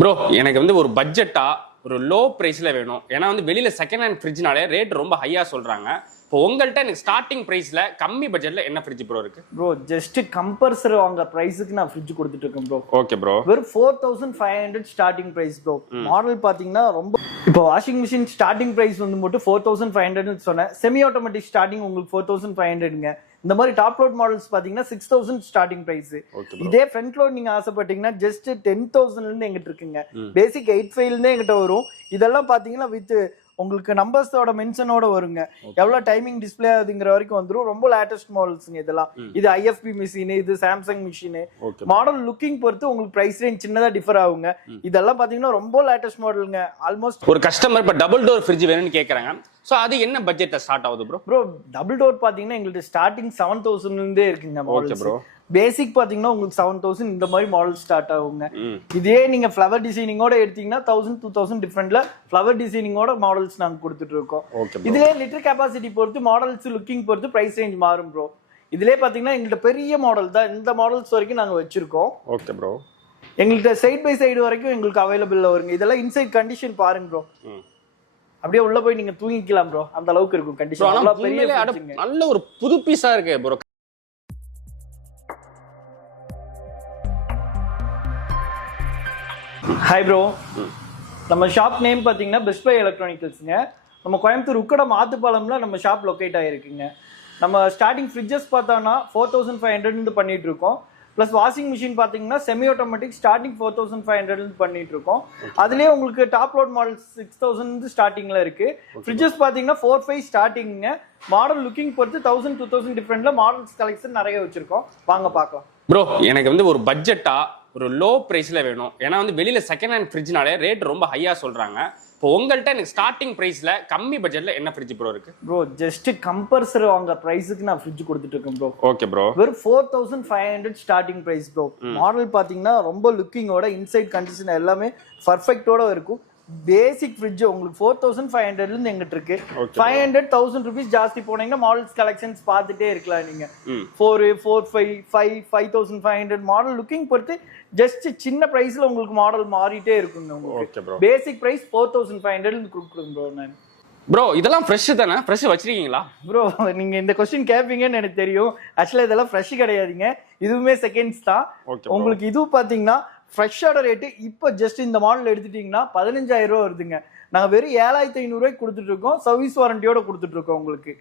Bro எனக்கு வந்து ஒரு பட்ஜெட்டா ஒரு லோ பிரைஸ்ல வேணும். ஏன்னா வந்து வெளியில செகண்ட் ஹேண்ட் ஃப்ரிட்ஜ்னாலே ரேட் ரொம்ப ஹையா சொல்றாங்க. இப்போ உங்கள்கிட்ட எனக்கு ஸ்டார்டிங் பிரைஸ்ல கம்மி பட்ஜெட்ல என்ன ஃப்ரிட்ஜ் ப்ரோ இருக்கு? ப்ரோ ஜஸ்ட் கம்பல்சரி வாங்க பிரைஸுக்கு நான் ஃப்ரிட்ஜ் கொடுத்துட்டு இருக்கேன் ப்ரோ. Okay bro. வெறும் 4500 ஸ்டார்டிங் பிரைஸ் ப்ரோ. மாடல் பாத்தீங்கன்னா ரொம்ப இப்போ வாஷிங் மிஷின் ஸ்டார்டிங் பிரைஸ் வந்து மட்டும் 4500 சொன்னேன். செமி ஆட்டோமேட்டிக் ஸ்டார்டிங் உங்களுக்கு 4500ங்க. இந்த மாதிரி டாப் லோட் மாடல்ஸ் பாத்தீங்கன்னா 6000 ஸ்டார்டிங் பிரைஸ். இதே ஃப்ரண்ட் லோட் நீங்க ஆசைப்பட்டீங்கன்னா ஜஸ்ட் 10000ல இருந்து எங்கிட்ட இருக்குங்க. பேசிக் 85 இருந்து எங்கிட்ட வரும். இதெல்லாம் பாத்தீங்கன்னா வித் உங்களுக்கு நம்பர்ஸோட மென்ஷனோட வருங்க. எவ்வளவு டைமிங் டிஸ்பிளே ஆகுதுங்கிற வரைக்கும் வந்துரும். ரொம்ப லேட்டஸ்ட் மாடல்ஸ்ங்க இதெல்லாம். இது ஐஎஃப்பி மிஷின், இது சாம்சங் மிஷின். மாடல் லுக்கிங் பொறுத்து உங்களுக்கு பிரைஸ் ரேஞ்ச் சின்னதா டிஃபர் ஆகுங்க. இதெல்லாம் பாத்தீங்கன்னா ரொம்ப லேட்டஸ்ட் மாடலுங்க. ஆல்மோஸ்ட் ஒரு கஸ்டமர் இப்ப டபுள் டோர் ஃப்ரிட்ஜ் வேணும்னு கேக்குறாங்க. சோ அது என்ன பட்ஜெட்ல ஸ்டார்ட் ஆகுது ப்ரோ? ப்ரோ டபுள் டோர் பாத்தீங்கன்னா எங்களுக்கு ஸ்டார்டிங் 7000 இருந்தே இருக்குங்க மாடல்ஸ். ப்ரோ பேசிக் பாத்தீங்கன்னா உங்களுக்கு 7000 இந்த மாதிரி மாடல் ஸ்டார்ட் ஆகுங்க. இதே நீங்க ஃப்ளவர் டிசைனிங்கோட எடுத்தீங்கன்னா 1000 2000 டிஃபரெண்ட்ல ஃப்ளவர் டிசைனிங்கோட மாடல்ஸ் நாங்க கொடுத்துட்டு இருக்கோம். இதுலயே லிட்டர் கெபாசிட்டி பொறுத்து மாடல்ஸ் லுக்கிங் பொறுத்து பிரைஸ் ரேஞ்ச் மாறும் ப்ரோ. இதுலயே பாத்தீங்கன்னா எங்கள்கிட்ட பெரிய மாடல் தான் இந்த மாடல்ஸ் வரைக்கும் நாங்க வச்சிருக்கோம். Okay bro. எங்கள்கிட்ட சைட் பை சைடு வரைக்கும் எங்களுக்கு அவைலபிள்ல வருங்க. இதெல்லாம் இன்சைட் கண்டிஷன் பாருங்க ப்ரோ. அப்படியே உள்ள போய் நீங்க தூங்கிக்கலாம் ப்ரோ. அந்த அளவுக்கு இருக்கும் கண்டிஷன். பெரிய நல்ல ஒரு புது பீஸா இருக்கு ப்ரோ. ஹாய் ப்ரோ, நம்ம ஷாப் நேம் பார்த்தீங்கன்னா பெஸ்ட் பை எலக்ட்ரானிக்கல்ஸுங்க. நம்ம கோயம்புத்தூர் உக்கடம் ஆத்துப்பாலம்ல நம்ம ஷாப் லொக்கேட் ஆகிருக்குங்க. நம்ம ஸ்டார்டிங் ஃப்ரிட்ஜஸ் பார்த்தோன்னா 4500 பண்ணிட்டு இருக்கோம். ப்ளஸ் வாஷிங் மிஷின் பார்த்தீங்கன்னா செமி ஆட்டோமேட்டிக் ஸ்டார்டிங் 4500 பண்ணிட்டு இருக்கோம். அதுலேயே உங்களுக்கு டாப் லோட் மாடல் 6000 ஸ்டார்டிங்ல இருக்கு. ஃப்ரிட்ஜஸ் பார்த்தீங்கன்னா 4.5 ஸ்டார்டிங்க. மாடல் லுக்கிங் பொறுத்து 1000 2000 டிஃபரெண்ட்ல மாடல்ஸ் கலெக்ஷன் நிறைய வச்சிருக்கோம். வாங்க பார்க்கலாம். ப்ரோ எனக்கு வந்து ஒரு பட்ஜெட்டா ஒரு லோ பிரைஸ்ல வேணும். ஏன்னா வந்து வெளியில செகண்ட் ஹேண்ட் ஃப்ரிட்ஜ்னாலே ரேட் ரொம்ப ஹையா சொல்றாங்க. இப்போ உங்கள்கிட்ட எனக்கு ஸ்டார்டிங் பிரைஸ்ல கம்மி பட்ஜெட்ல என்ன ஃப்ரிட்ஜ் ப்ரோ இருக்கு? ப்ரோ ஜஸ்ட் கம்பல்சரி வாங்க பிரைஸுக்கு நான் ஃப்ரிட்ஜ் கொடுத்துட்டு இருக்கேன் ப்ரோ. Okay bro. வெறும் 4500 ஸ்டார்டிங் பிரைஸ் ப்ரோ. மாடல் பாத்தீங்கன்னா ரொம்ப லுக்கிங்கோட இன்சைட் கண்டிஷன் எல்லாமே பர்ஃபெக்ட்டோட இருக்கும். பேசிக் ஃப்ரிட்ஜ் உங்களுக்கு 4500 இருந்து எங்கிட்ட இருக்கு. 500 1000 ரூபீஸ் ஜாஸ்தி போனீங்கன்னா மாடல்ஸ் கலெக்ஷன்ஸ் பார்த்துட்டே இருக்கலாம் நீங்க. 4 4 5 5 5500 மாடல் லுக்கிங் பொறுத்து ஜஸ்ட் சின்ன பிரைஸ்ல உங்களுக்கு மாடல் மாறிட்டே இருக்குங்க. உங்களுக்கு பேசிக் பிரைஸ் 4500 கொடுக்குறேன் ப்ரோ நான். ப்ரோ இதெல்லாம் ஃப்ரெஷ் தானே? ஃப்ரெஷ் வச்சிருக்கீங்களா? ப்ரோ நீங்க இந்த क्वेश्चन கேட்பீங்கன்னு எனக்கு தெரியும். ஆக்சுவலா இதெல்லாம் ஃப்ரெஷ் கிடையாதுங்க. இதுவுமே செகண்ட்ஸ் தான். உங்களுக்கு இது பாத்தீங்கன்னா ஃப்ரெஷ்ஷோட ரேட்டு இப்போ ஜஸ்ட் இந்த மாடல் எடுத்துட்டீங்கன்னா 15000 ரூபா வருதுங்க. நாங்கள் வெறும் 7500 ரூபாய்க்கு கொடுத்துட்டு இருக்கோம். சர்வீஸ் வாரண்டியோட கொடுத்துட்டு இருக்கோம். உங்களுக்கு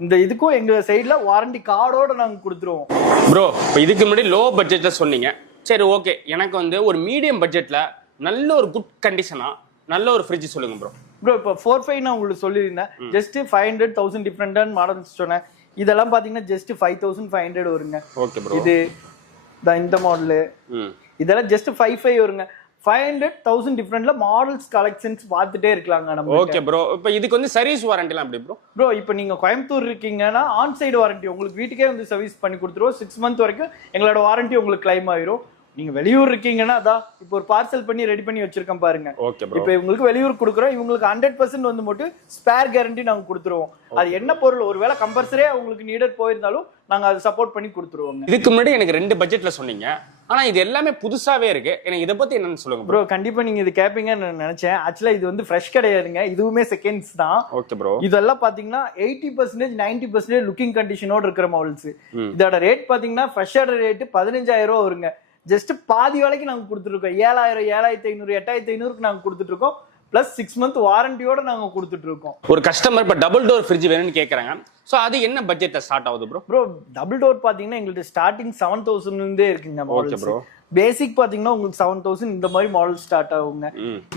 இந்த இதுக்கும் எங்க சைட்ல வாரண்டி கார்டோட நாங்க கொடுத்துருவோம். ப்ரோ இப்போ இதுக்கு முன்னாடி லோ பட்ஜெட்ல சொன்னீங்க. சரி ஓகே, எனக்கு வந்து ஒரு மீடியம் பட்ஜெட்ல நல்ல ஒரு குட் கண்டிஷனா நல்ல ஒரு ஃப்ரிட்ஜ் சொல்லுங்க ப்ரோ. ப்ரோ இப்போ 45 நான் உங்களுக்கு சொல்லியிருந்தேன். ஜஸ்ட் 500 1000 டிஃபரெண்டான மாடல்ஸ் சொன்னேன். இதெல்லாம் பாத்தீங்கன்னா ஜஸ்ட் 5500 வருங்க. Okay bro. இது இந்த மாடலு இதெல்லாம் ஜஸ்ட் 55 வருங்க. 500 1000 டிஃபரெண்ட்ல மாடல்ஸ் கலெக்ஷன்ஸ் பார்த்துட்டே இருக்கலாங்க நம்ம. Okay bro. இப்போ இதுக்கு வந்து சர்வீஸ் வாரண்டிலாம் எப்படி ப்ரோ? ப்ரோ இப்போ நீங்க கோயம்புத்தூர் இருக்கீங்கன்னா ஆன் சைடு வாரண்டி உங்களுக்கு வீட்டுக்கே வந்து சர்வீஸ் பண்ணி கொடுத்துருவோம். 6 மந்த் வரைக்கும் எங்களோட வாரண்டி உங்களுக்கு கிளைம் ஆயிரும். நீங்க வெளியூர் இருக்கீங்கன்னா அதான் இப்போ ஒரு பார்சல் பண்ணி ரெடி பண்ணி வச்சிருக்கேன் பாருங்க. இப்போ இவங்களுக்கு வெளியூர் கொடுக்குறோம். இவங்களுக்கு 100% வந்து மட்டும் ஸ்பேர் கேரண்டி நாங்க கொடுத்துருவோம். அது என்ன பொருள் ஒருவேளை கம்பல்சரியா உங்களுக்கு நீடட் போயிருந்தாலும் நாங்க அதை சப்போர்ட் பண்ணி கொடுத்துருவோங்க. இதுக்கு முன்னாடி எனக்கு 2 பட்ஜெட்ல சொன்னீங்க. ஆனா இது எல்லாமே புதுசாவே இருக்கு. எனக்கு இதை பத்தி என்னன்னு சொல்லுங்க ப்ரோ. கண்டிப்பா நீங்க இது கேப்பீங்கன்னு நினைச்சேன். ஆக்சுவலா இது வந்து ஃப்ரெஷ் கிடையாதுங்க. இதுவுமே செகண்ட்ஸ் தான். Okay bro. இதெல்லாம் பாத்தீங்கன்னா 80% 90% லுக்கிங் கண்டிஷனோட இருக்கிற மாடல்ஸ். இதோட ரேட் பாத்தீங்கன்னா ஃப்ரெஷ்ஷோட ரேட் 15000 ரூபா வருங்க. ஜஸ்ட் பாதி விலைக்கு நாங்க கொடுத்துருக்கோம். 7000 7500 8500க்கு நாங்க கொடுத்துட்டு இருக்கோம். பிளஸ் 6 மந்த் வாரண்டியோட நாங்க கொடுத்துட்டு இருக்கோம். ஒரு கஸ்டமர் இப்ப டபுள் டோர் ஃப்ரிட்ஜ் வேணும்னு கேக்குறாங்க. சோ அது என்ன பட்ஜெட்ல ஸ்டார்ட் ஆகுது ப்ரோ? ப்ரோ டபுள் டோர் பாத்தீங்கன்னா எங்களுக்கு ஸ்டார்டிங் 7000 இருந்தே இருக்குங்க. Okay bro. பேசிக் பாத்தீங்கன்னா உங்களுக்கு 7000 இந்த மாதிரி மாடல் ஸ்டார்ட் ஆகுங்க.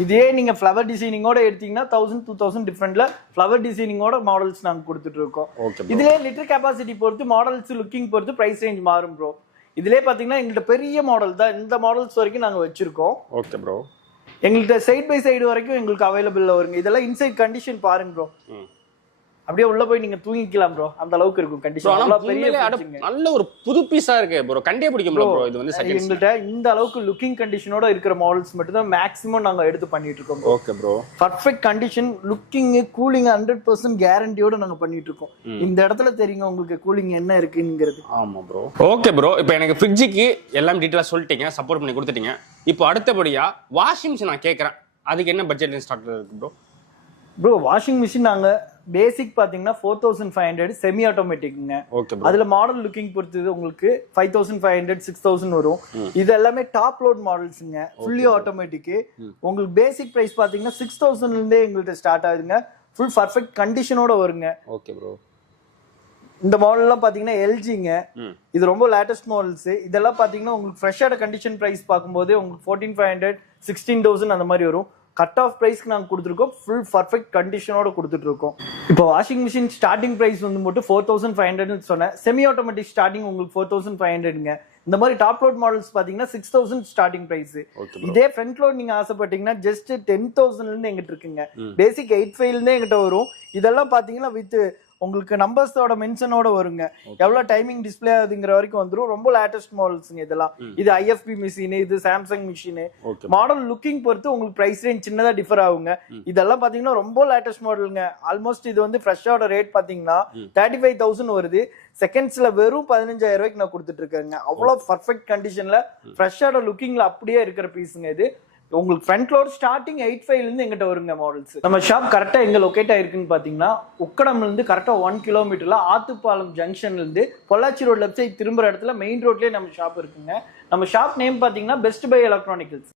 இதே நீங்க ஃப்ளவர் டிசைனிங்கோட எடுத்தீங்கன்னா 1000 2000 டிஃபரெண்ட்ல ஃப்ளவர் டிசைனிங்கோட மாடல்ஸ் நாங்க கொடுத்துட்டு இருக்கோம். இதுலயே லிட்டர் கெபாசிட்டி பொறுத்து மாடல்ஸ் லுக்கிங் பொறுத்து பிரைஸ் ரேஞ்ச் மாறும் ப்ரோ. இதுலயே பாத்தீங்கன்னா எங்கள்கிட்ட பெரிய மாடல் தான். இந்த மாடல்ஸ் வரைக்கும் நாங்க வச்சிருக்கோம். Okay bro. எங்கள்கிட்ட சைட் பை சைடு வரைக்கும் எங்களுக்கு அவைலபிள்ல வருங்க. இதெல்லாம் இன்சைட் கண்டிஷன் பாருங்க ப்ரோ. அப்படியே உள்ள போய் நீங்க தூங்கிக்கலாம் ப்ரோ, அந்த அளவுக்கு இருக்கும் கண்டிஷன். அவ்வளவு பெரிய நல்ல ஒரு புது பீஸா இருக்கு ப்ரோ, கண்டே பிடிக்க முடியல ப்ரோ. இது வந்து எங்கள்கிட்ட இந்த அளவுக்கு லுக்கிங் கண்டிஷனோட இருக்கிற மாடல்ஸ் மட்டும் தான் மேக்ஸிமம் நாங்க எடுத்து பண்ணிட்டு இருக்கோம். Okay bro, perfect condition, looking, cooling 100% கேரண்டியோட நாங்க பண்ணிட்டு இருக்கோம். இந்த இடத்துல தெரியுங்க உங்களுக்கு கூலிங் என்ன இருக்குங்கிறது. ஆமா ப்ரோ. ஓகே ப்ரோ, இப்போ எனக்கு ஃப்ரிட்ஜுக்கு எல்லாம் டீட்டெயிலா சொல்லிட்டீங்க, சப்போர்ட் பண்ணி கொடுத்துட்டீங்க. இப்போ அடுத்தபடியா வாஷிங் மிஷின் நான் கேட்கறேன், அதுக்கு என்ன பட்ஜெட்ல ஸ்டார்ட் இருக்கு ப்ரோ? ப்ரோ வாஷிங் மிஷின் நாங்க பேசிக் பாத்தீங்கன்னா 4500 செமி ஆட்டோமேட்டிக்ங்க. அதுல மாடல் லுக்கிங் பொறுத்தது உங்களுக்கு 5500 6000 வரும். இது எல்லாமே டாப் லோட் மாடல்ஸ்ங்க, ஃபுல்லி ஆட்டோமேட்டிக். உங்களுக்கு பேசிக் பிரைஸ் பாத்தீங்கன்னா 6000 இருந்தே எங்கள்கிட்ட ஸ்டார்ட் ஆகுதுங்க. ஃபுல் பர்ஃபெக்ட் கண்டிஷனோட வருங்க. Okay bro. இந்த மாடல் எல்லாம் பாத்தீங்கன்னா எல்ஜிங்க, இது ரொம்ப லேட்டஸ்ட் மாடல்ஸ். இதெல்லாம் பாத்தீங்கன்னா உங்களுக்கு ஃப்ரெஷ்ஷான கண்டிஷன் பிரைஸ் பார்க்கும்போது உங்களுக்கு 14500 16000 அந்த மாதிரி வரும். கட் ஆஃப் பிரைஸ்க்கு நாங்க கொடுத்துருக்கோம், ஃபுல் பர்ஃபெக்ட் கண்டிஷனோட கொடுத்துட்டு இருக்கோம். இப்போ வாஷிங் மிஷின் ஸ்டார்டிங் பிரைஸ் வந்து மட்டும் 4500 சொன்னேன். செமி ஆட்டோமேட்டிக் ஸ்டார்டிங் உங்களுக்கு 4500ங்க. இந்த மாதிரி டாப் லோட் மாடல்ஸ் பாத்தீங்கன்னா 6000 ஸ்டார்டிங் பிரைஸ். இதே ஃப்ரண்ட் லோட் நீங்க ஆசைப்பட்டீங்கன்னா ஜஸ்ட் 10000 இருந்து எங்கிட்ட இருக்குங்க. பேசிக் 85 இருந்தே எங்கிட்ட வரும். இதெல்லாம் பாத்தீங்கன்னா வித் உங்களுக்கு நம்பர்ஸோட மென்ஷனோட வருங்க. எவ்வளவு டைமிங் டிஸ்பிளே ஆகுதுங்கிற வரைக்கும் வந்துடும். ரொம்ப லேட்டஸ்ட் மாடல்ஸ்ங்க இதெல்லாம். இது ஐஎஃப்பி மிஷின், இது சாம்சங் மிஷின். மாடல் லுக்கிங் பொறுத்து உங்களுக்கு பிரைஸ் ரேஞ்ச் சின்னதா டிஃபர் ஆகுங்க. இதெல்லாம் பாத்தீங்கன்னா ரொம்ப லேட்டஸ்ட் மாடலுங்க. ஆல்மோஸ்ட் இது வந்து ஃப்ரெஷ்ஷோட ரேட் பாத்தீங்கன்னா 35000 வருது. செகண்ட்ஸ்ல வெறும் 15000 ரூபாய்க்கு நான் கொடுத்துட்டு இருக்கேங்க. அவ்வளவு பர்ஃபெக்ட் கண்டிஷன்ல ஃப்ரெஷ்ஷோட லுக்கிங்ல அப்படியே இருக்கிற பீஸுங்க இது. உங்களுக்கு ஃப்ரண்ட் லோட் ஸ்டார்டிங் 85 இருந்து எங்கிட்ட வருங்க மாடல்ஸ். நம்ம ஷாப் கரெக்டா எங்க லொகேட் ஆயிருக்குன்னு பாத்தீங்கன்னா உக்கடம்ல இருந்து கரெக்டா 1 கிலோமீட்டர்ல ஆத்துப்பாலம் ஜங்ஷன்ல இருந்து பொள்ளாச்சி ரோட் லெஃப்ட் சைட் திரும்புற இடத்துல மெயின் ரோட்லயே நம்ம ஷாப் இருக்குங்க. நம்ம ஷாப் நேம் பாத்தீங்கன்னா பெஸ்ட் பை எலக்ட்ரானிக்கல்ஸ்.